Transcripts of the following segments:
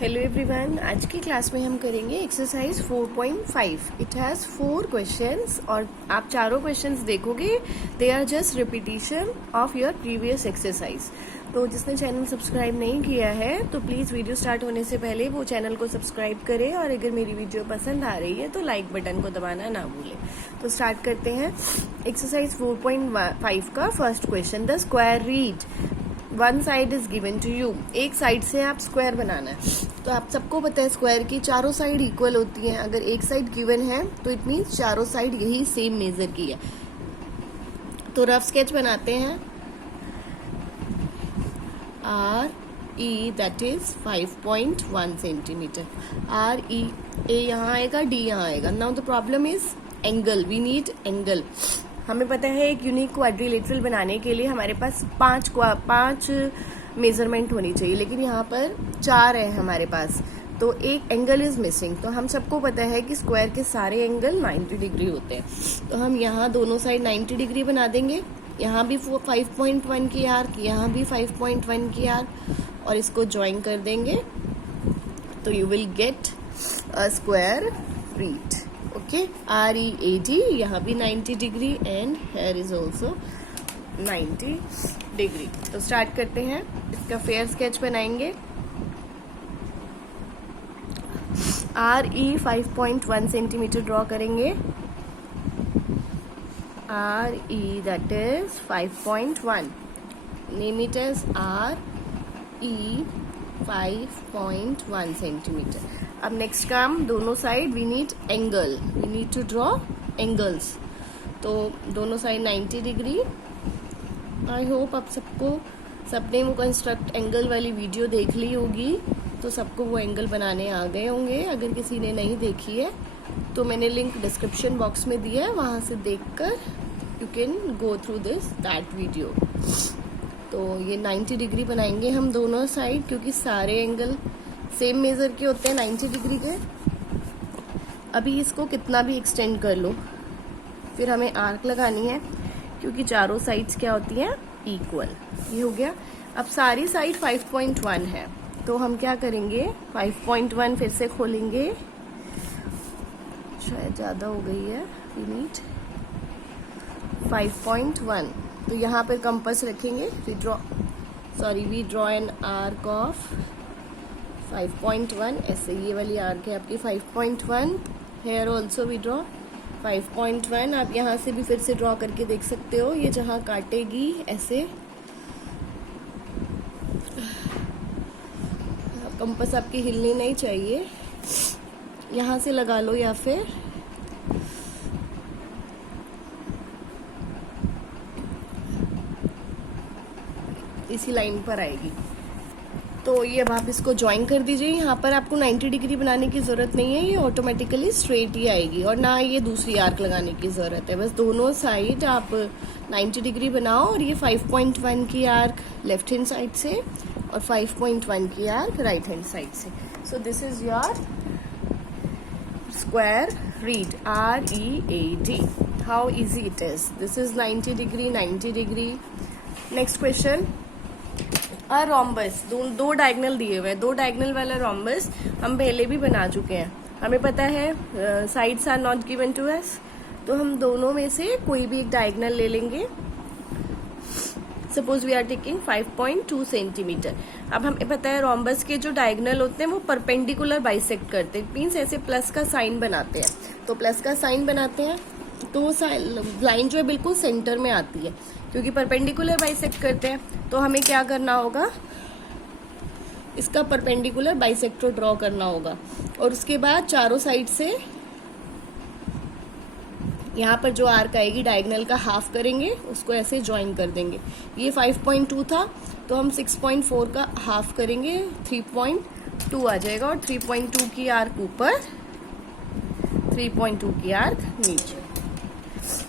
Hello everyone, आज की class में हम करेंगे एक्सरसाइज 4.5। इट हैज़ 4 क्वेश्चंस और आप चारों क्वेश्चंस देखोगे, they are just repetition of your previous exercise. तो जिसने चैनल सब्सक्राइब नहीं किया है तो प्लीज़ वीडियो स्टार्ट होने से पहले वो चैनल को सब्सक्राइब करें और अगर मेरी वीडियो पसंद आ रही है तो लाइक बटन को दबाना ना भूलें। तो स्टार्ट करते हैं एक्सरसाइज 4.5 का first question. The square read one side is given to you. एक साइड से आप स्क्वायर बनाना है। तो आप सबको पता है स्क्वायर की चारों साइड इक्वल होती हैं। अगर एक साइड गिवन है तो इट मीन्स चारों साइड यही सेम मेजर की है। तो रफ स्केच बनाते हैं। R E that is 5.1 centimetre. R E A यहाँ आएगा, डी यहाँ आएगा। Now the problem is angle, we need angle. हमें पता है एक यूनिक क्वाड्रिलेटरल बनाने के लिए हमारे पास पांच मेजरमेंट होनी चाहिए, लेकिन यहाँ पर 4 है हमारे पास, तो एक एंगल इज मिसिंग। तो हम सबको पता है कि स्क्वायर के सारे एंगल 90 डिग्री होते हैं। तो हम यहाँ दोनों साइड 90 डिग्री बना देंगे। यहाँ भी 5.1 की आर्क, यहाँ भी 5.1 की आर्क, और इसको ज्वाइन कर देंगे तो you will get a square read. Okay, R E A D, यहाँ भी 90 degree and here is also 90 degree. तो स्टार्ट करते हैं, इसका फेयर स्केच बनाएंगे। आर ई 5.1 सेंटीमीटर ड्रॉ करेंगे। R E that is 5.1, name it as R E 5.1 centimetre. अब next काम, दोनों side we need angle, we need to draw angles. तो दोनों साइड 90 डिग्री। आई होप आप सबने वो कंस्ट्रक्ट एंगल वाली वीडियो देख ली होगी, तो सबको वो एंगल बनाने आ गए होंगे। अगर किसी ने नहीं देखी है तो मैंने लिंक डिस्क्रिप्शन बॉक्स में दिया है, वहाँ से देखकर you can go through that video. तो ये 90 डिग्री बनाएंगे हम दोनों साइड, क्योंकि सारे एंगल सेम मेजर के होते हैं 90 डिग्री के। अभी इसको कितना भी एक्सटेंड कर लो, फिर हमें आर्क लगानी है, क्योंकि चारों साइड्स क्या होती हैं, इक्वल। ये हो गया। अब सारी साइड 5.1 है, तो हम क्या करेंगे, 5.1 फिर से खोलेंगे। शायद ज़्यादा हो गई है, वी नीड 5.1। तो यहाँ पर कंपास रखेंगे, we draw an arc of 5.1। ऐसे ये वाली आर्क है आपकी 5.1। Here also we draw 5.1। आप यहाँ से भी फिर से ड्रॉ करके देख सकते हो, ये जहाँ काटेगी ऐसे कंपास आपकी हिलनी नहीं चाहिए, यहाँ से लगा लो या फिर इसी लाइन पर आएगी। तो ये अब आप इसको ज्वाइन कर दीजिए। यहाँ पर आपको 90 डिग्री बनाने की ज़रूरत नहीं है, ये ऑटोमेटिकली स्ट्रेट ही आएगी, और ना ये दूसरी आर्क लगाने की ज़रूरत है। बस दोनों साइड आप 90 डिग्री बनाओ, और ये 5.1 की आर्क लेफ्ट हैंड साइड से और 5.1 की आर्क राइट हैंड साइड से। So this is your square read, are E A D. How easy it is. This is 90 degree, 90 degree. Next question, a rhombus. दो diagonal दिए हुए हैं। दो diagonal वाला रोम्बस हम पहले भी बना चुके हैं। हमें पता है sides are not given to us, तो हम दोनों में से कोई भी एक डायगनल ले लेंगे। Suppose we are taking 5.2 centimetre. अब हमें पता है रोम्बस के जो डायगनल होते हैं वो परपेंडिकुलर बाइसेक्ट करते हैं, मीन्स ऐसे प्लस का साइन बनाते हैं। तो प्लस का साइन बनाते हैं तो वो लाइन जो है बिल्कुल सेंटर में आती है, क्योंकि परपेंडिकुलर बाइसेक्ट करते हैं। तो हमें क्या करना होगा, इसका परपेंडिकुलर बाइसेक्टर ड्रॉ करना होगा, और उसके बाद चारों साइड से यहाँ पर जो आर्क आएगी डायगनल का हाफ करेंगे, उसको ऐसे ज्वाइन कर देंगे। ये 5.2 था, तो हम 6.4 का हाफ करेंगे, 3.2 आ जाएगा, और 3.2 की आर्क ऊपर, 3.2 की आर्क नीचे।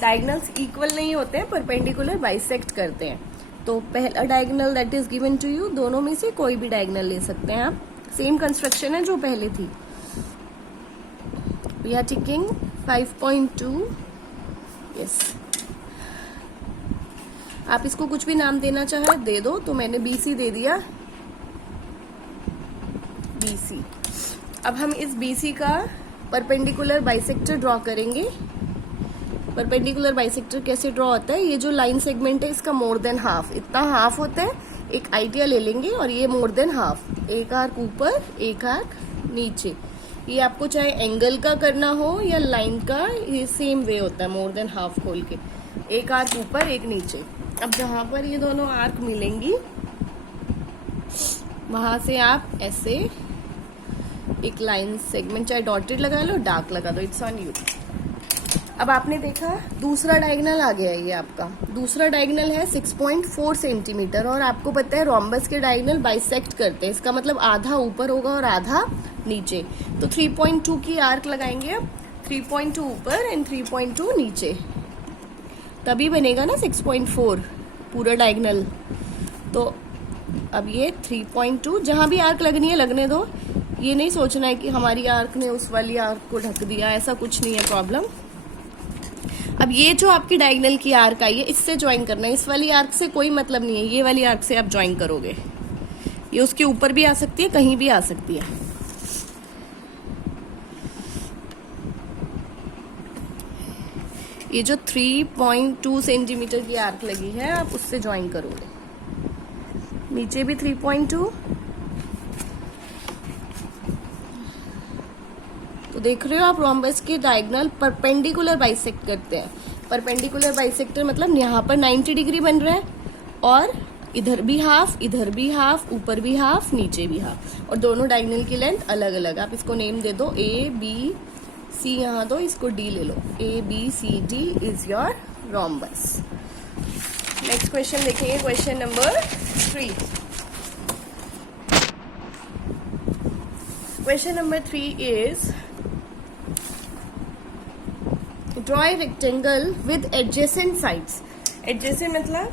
डायगनल्स इक्वल नहीं होते हैं, परपेंडिकुलर बाइसेक्ट करते हैं। तो पहला diagonal that is given to you, दोनों में से कोई भी डायगनल ले सकते हैं आप। सेम कंस्ट्रक्शन है जो पहले थी। We are taking 5.2। यस, आप इसको कुछ भी नाम देना चाहे दे दो, तो मैंने BC दे दिया। BC। अब हम इस BC का परपेंडिकुलर बाइसेक्टर ड्रॉ करेंगे। परपेंडिकुलर बाइसेक्टर कैसे ड्रॉ होता है, ये जो लाइन सेगमेंट है इसका मोर देन हाफ, इतना हाफ होता है। एक आइडिया ले लेंगे और ये मोर देन हाफ, एक आर्क ऊपर एक आर्क नीचे। ये आपको चाहे एंगल का करना हो या लाइन का, ये सेम वे होता है, मोर देन हाफ खोल के एक आर्क ऊपर एक नीचे। अब जहां पर ये दोनों आर्क मिलेंगी वहां से आप ऐसे एक लाइन सेगमेंट, चाहे डॉटेड लगा लो डार्क लगा दो, इट्स ऑन यू। अब आपने देखा दूसरा डायगोनल आ गया है, ये आपका दूसरा डायगोनल है 6.4 सेंटीमीटर, और आपको पता है रोम्बस के डायगोनल बाइसेक्ट करते हैं, इसका मतलब आधा ऊपर होगा और आधा नीचे। तो 3.2 की आर्क लगाएंगे, अब 3.2 ऊपर एंड 3.2 नीचे, तभी बनेगा ना 6.4 पूरा डायगोनल। तो अब ये 3.2, जहां भी आर्क लगनी है लगने दो, ये नहीं सोचना है कि हमारी आर्क ने उस वाली आर्क को ढक दिया, ऐसा कुछ नहीं है प्रॉब्लम। अब ये जो आपकी डायगोनल की आर्क आई है इससे ज्वाइन करना है, इस वाली आर्क से कोई मतलब नहीं है, ये वाली आर्क से आप ज्वाइन करोगे। ये उसके ऊपर भी आ सकती है, कहीं भी आ सकती है। ये जो 3.2 सेंटीमीटर की आर्क लगी है आप उससे ज्वाइन करोगे, नीचे भी 3.2। तो देख रहे हो आप रोम्बस के डायगोनल परपेंडिकुलर बाइसेक्ट करते हैं। परपेंडिकुलर बाइसेक्टर मतलब यहाँ पर 90 डिग्री बन रहा है और इधर भी हाफ, इधर भी हाफ, ऊपर भी हाफ, नीचे भी हाफ, और दोनों डायगोनल की लेंथ अलग अलग। आप इसको नेम दे दो ABC, यहाँ दो, इसको D ले लो, ABCD is your rhombus. Next question देखेंगे, question number 3। Question number 3 is draw a rectangle with adjacent sides. Adjacent मतलब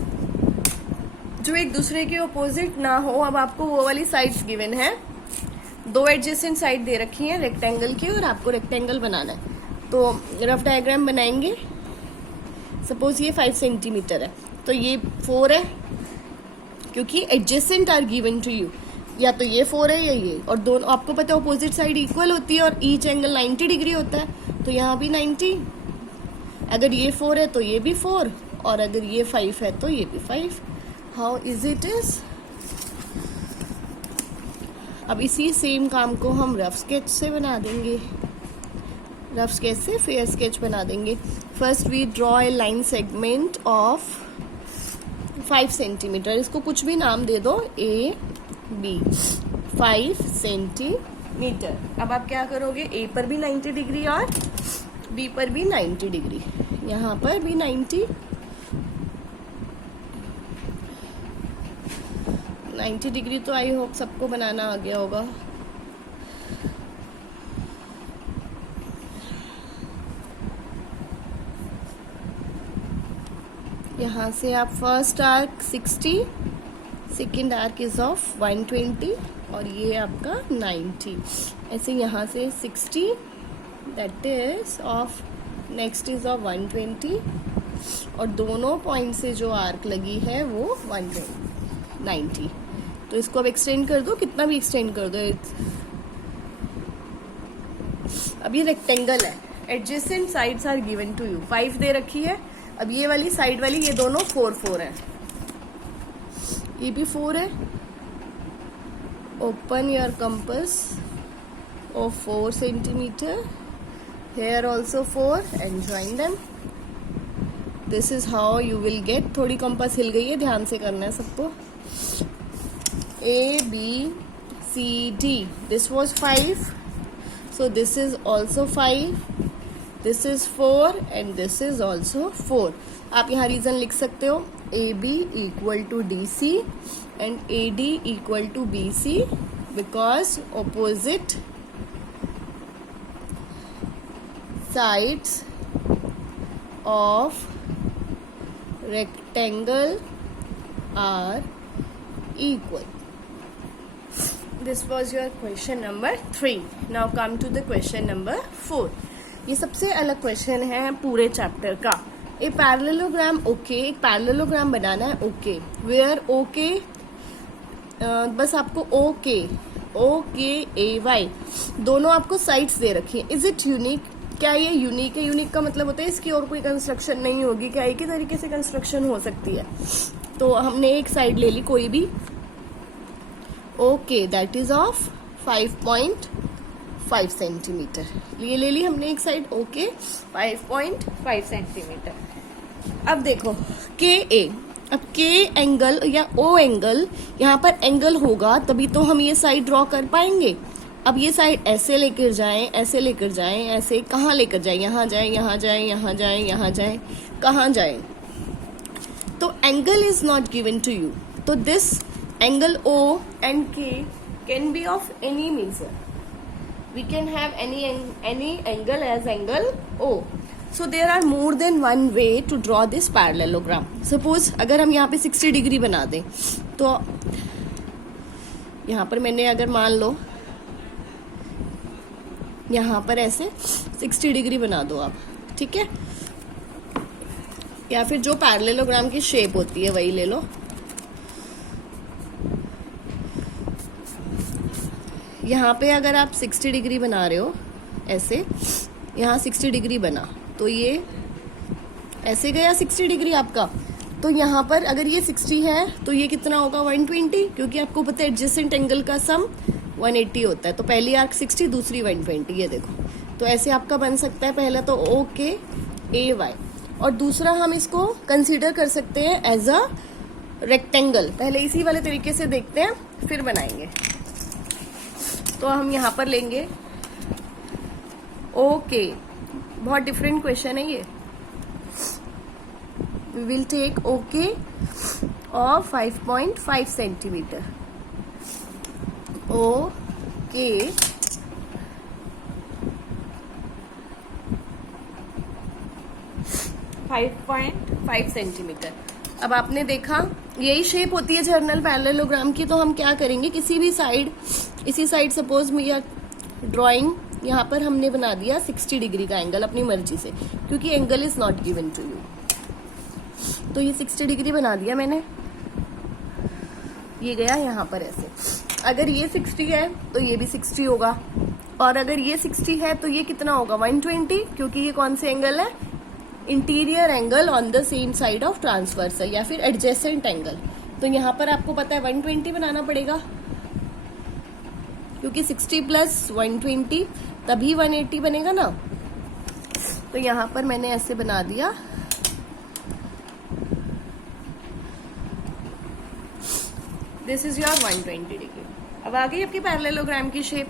जो एक दूसरे के ऑपोजिट ना हो। अब आपको वो वाली साइड्स गिवन है, दो एडजेसेंट साइड दे रखी है रेक्टेंगल की, और आपको रेक्टेंगल बनाना है। तो रफ डायग्राम बनाएंगे। सपोज ये 5 सेंटीमीटर है, तो ये 4 है, क्योंकि adjacent are given to you, या तो ये 4 है या ये, और दोनों आपको पता है अपोजिट साइड इक्वल होती है और ईच एंगल 90 डिग्री होता है, तो यहाँ भी 90। अगर ये 4 है तो ये भी 4, और अगर ये 5 है तो ये भी 5। How is it is. अब इसी सेम काम को हम रफ स्केच से बना देंगे। रफ स्केच से फेयर स्केच बना देंगे। First we draw a line segment of 5 centimetre, इसको कुछ भी नाम दे दो, AB 5 सेंटीमीटर। अब आप क्या करोगे, A पर भी 90 डिग्री और B पर भी 90 डिग्री, यहाँ पर भी 90 डिग्री। तो आई होप सबको बनाना आ गया होगा। यहाँ से आप first arc 60, second arc is of 120, और ये आपका 90। ऐसे यहाँ से 60 that is of, next is of 120, और दोनों पॉइंट से जो आर्क लगी है वो 190। तो इसको अब एक्सटेंड कर दो, कितना भी एक्सटेंड कर दो। अब ये रेक्टेंगल है, adjacent sides are given to you, 5 दे रखी है। अब ये वाली साइड वाली, ये दोनों 4 है, ये भी 4 है। Open your compass of 4 centimetre, here also 4 and join them. This is how you will get, थोड़ी कंपास हिल गई है, ध्यान से करना है सबको। ABCD, this was 5, so this is also 5, this is 4 and this is also 4. आप यहाँ रीजन लिख सकते हो, AB equal to DC and AD equal to BC because opposite sides of rectangle are equal. This was your question number 3. Now come to the question number 4. ये सबसे अलग question है पूरे चैप्टर का। ए पैरेललोग्राम ओके, एक parallelogram बनाना है okay, where okay, बस आपको ओके OKAY, दोनों आपको साइड्स दे रखी है. Is it unique? क्या ये यूनिक है? यूनिक का मतलब होता है इसकी और कोई कंस्ट्रक्शन नहीं होगी. क्या एक ही तरीके से कंस्ट्रक्शन हो सकती है? तो हमने एक साइड ले ली कोई भी. Okay, that is of 5.5 centimetre. ये ले ली हमने एक साइड. Okay, 5.5 centimetre. अब देखो KA. अब K एंगल या O एंगल, यहाँ पर एंगल होगा तभी तो हम ये साइड ड्रॉ कर पाएंगे. अब ये साइड ऐसे लेकर जाएं, ऐसे लेकर जाएं, ऐसे कहाँ लेकर जाएं? यहाँ जाएं, यहाँ जाएं, यहाँ जाएं, यहाँ जाएं, कहाँ जाएं? तो angle is not given to you. तो this angle O and K can be of any measure. We can have any angle as angle O. So there are more than one way to draw this parallelogram. Suppose अगर हम यहाँ पे 60 degree बना दें, तो यहाँ पर मैंने अगर मान लो यहाँ पर ऐसे 60 डिग्री बना दो आप, ठीक है? या फिर जो पैरेललोग्राम की शेप होती है वही ले लो. यहाँ पे अगर आप 60 डिग्री बना रहे हो ऐसे, यहाँ 60 डिग्री बना तो ये ऐसे गया 60 डिग्री आपका. तो यहाँ पर अगर ये 60 है तो ये कितना होगा? 120, क्योंकि आपको पता है एडजेसेंट एंगल का सम 180 होता है. तो पहली आर्क 60, दूसरी 120. ये देखो, तो ऐसे आपका बन सकता है. पहला तो OKAY, और दूसरा हम इसको कंसीडर कर सकते हैं एज अ रेक्टेंगल. पहले इसी वाले तरीके से देखते हैं, फिर बनाएंगे. तो हम यहाँ पर लेंगे ओके. बहुत डिफरेंट क्वेश्चन है ये. We will take OK of 5.5 centimetre. OK, .5 centimetre. अब आपने देखा यही शेप होती है जर्नल पैरेललोग्राम की. तो हम क्या करेंगे, किसी भी साइड, इसी साइड सपोज मेरा ड्राइंग, यहाँ पर हमने बना दिया 60 डिग्री का एंगल अपनी मर्जी से, क्योंकि angle is not given to you. तो ये 60 डिग्री बना दिया मैंने. ये गया यहाँ पर ऐसे. अगर ये 60 है तो ये भी 60 होगा, और अगर ये 60 है तो ये कितना होगा? 120, क्योंकि ये कौन से एंगल है? Interior angle on the same side of transversal, या फिर एडजेसेंट एंगल. तो यहाँ पर आपको पता है 120 बनाना पड़ेगा, क्योंकि 60 प्लस 120 तभी 180 बनेगा ना. तो यहाँ पर मैंने ऐसे बना दिया. This is your 120 degree. अब आ गई आपकी पैरेललोग्राम की शेप.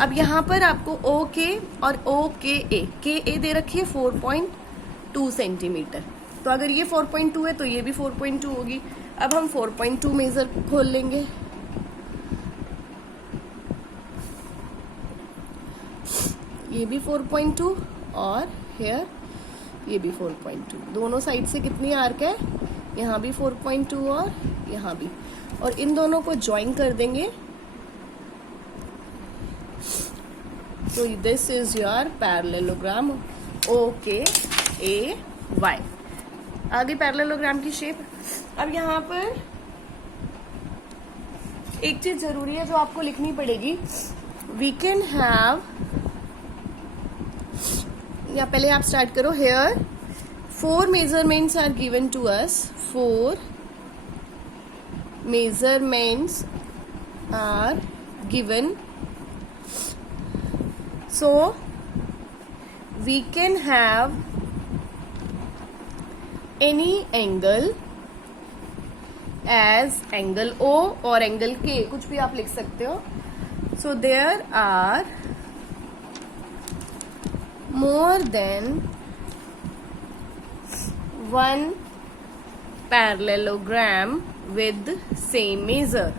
अब यहाँ पर आपको OK और OKA, KA दे रखी है 4.2 सेंटीमीटर. तो अगर ये 4.2 है तो ये भी 4.2 होगी. अब हम 4.2 मेजर खोल लेंगे. ये भी 4.2 और हेयर ये भी 4.2. दोनों साइड से कितनी आर्क है? यहाँ भी 4.2 और यहाँ भी. और इन दोनों को ज्वाइन कर देंगे. तो this is your parallelogram OKAY. आगे पैरेललोग्राम की शेप. अब यहाँ पर एक चीज जरूरी है जो आपको लिखनी पड़ेगी. वी कैन हैव, या पहले आप स्टार्ट करो. Here 4 measurements are given to us. 4 measurements are given, so we can have any angle as angle O or angle K, कुछ भी आप लिख सकते हो. So there are more than one parallelogram with same measure,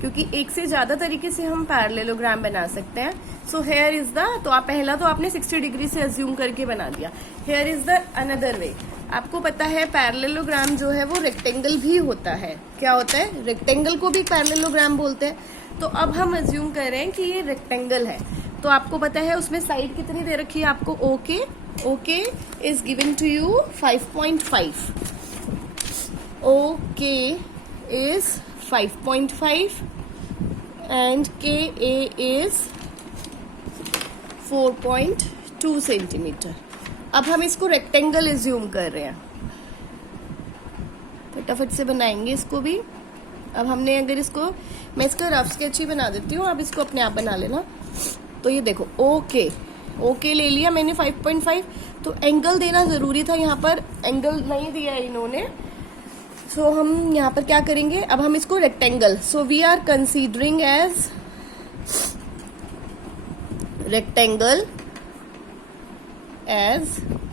क्योंकि एक से ज्यादा तरीके से हम पैरेललोग्राम बना सकते हैं. सो हेयर इज द, तो आप पहला तो आपने 60 डिग्री से अज्यूम करके बना दिया. Here is the another way. आपको पता है पैरेललोग्राम जो है वो रेक्टेंगल भी होता है. क्या होता है? रेक्टेंगल को भी पैरेललोग्राम बोलते हैं. तो अब हम अज्यूम कर रहे हैं कि ये रेक्टेंगल है. तो आपको पता है उसमें साइड कितनी दे रखी है आपको? Okay. OK is given to you 5.5. OK is 5.5 and KA is 4.2 centimetre. अब हम इसको रेक्टेंगल एज्यूम कर रहे हैं, फटाफट से बनाएंगे इसको भी। अब हमने अगर इसको, मैं इसका रफ स्केच ही बना देती हूँ, आप इसको अपने आप बना लेना। तो ये देखो ओके ले लिया मैंने 5.5, तो एंगल देना जरूरी था, यहाँ पर एंगल नहीं दिया इन्होंने। सो हम यहाँ पर क्या करेंगे, अब हम इसको rectangle, so we are considering as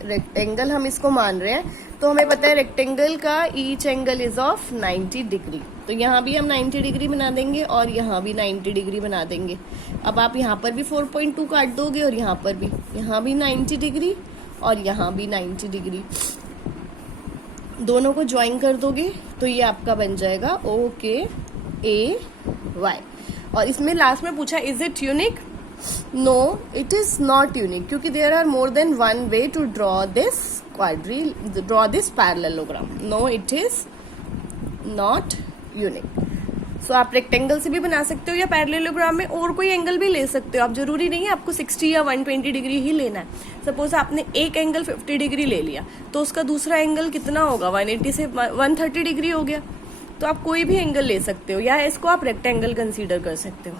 rectangle हम इसको मान रहे हैं। तो हमें पता है रेक्टेंगल का each angle is of 90 degree, तो यहाँ भी हम 90 डिग्री बना देंगे और यहाँ भी 90 डिग्री बना देंगे। अब आप यहाँ पर भी 4.2 काट दोगे और यहाँ पर भी, यहाँ भी 90 डिग्री और यहाँ भी 90 डिग्री, दोनों को ज्वाइन कर दोगे तो ये आपका बन जाएगा OKAY। और इसमें लास्ट में पूछा is it unique, no it is not unique, क्योंकि there are more than one way to draw this parallelogram. No it is not unique. So आप रेक्टेंगल से भी बना सकते हो या पैरेललोग्राम में और कोई एंगल भी ले सकते हो। आप जरूरी नहीं है आपको 60 या 120 डिग्री ही लेना है। सपोज आपने एक एंगल 50 डिग्री ले लिया तो उसका दूसरा एंगल कितना होगा, 180 से 130 डिग्री हो गया। तो आप कोई भी एंगल ले सकते हो या इसको आप रेक्टेंगल कंसीडर कर सकते हो।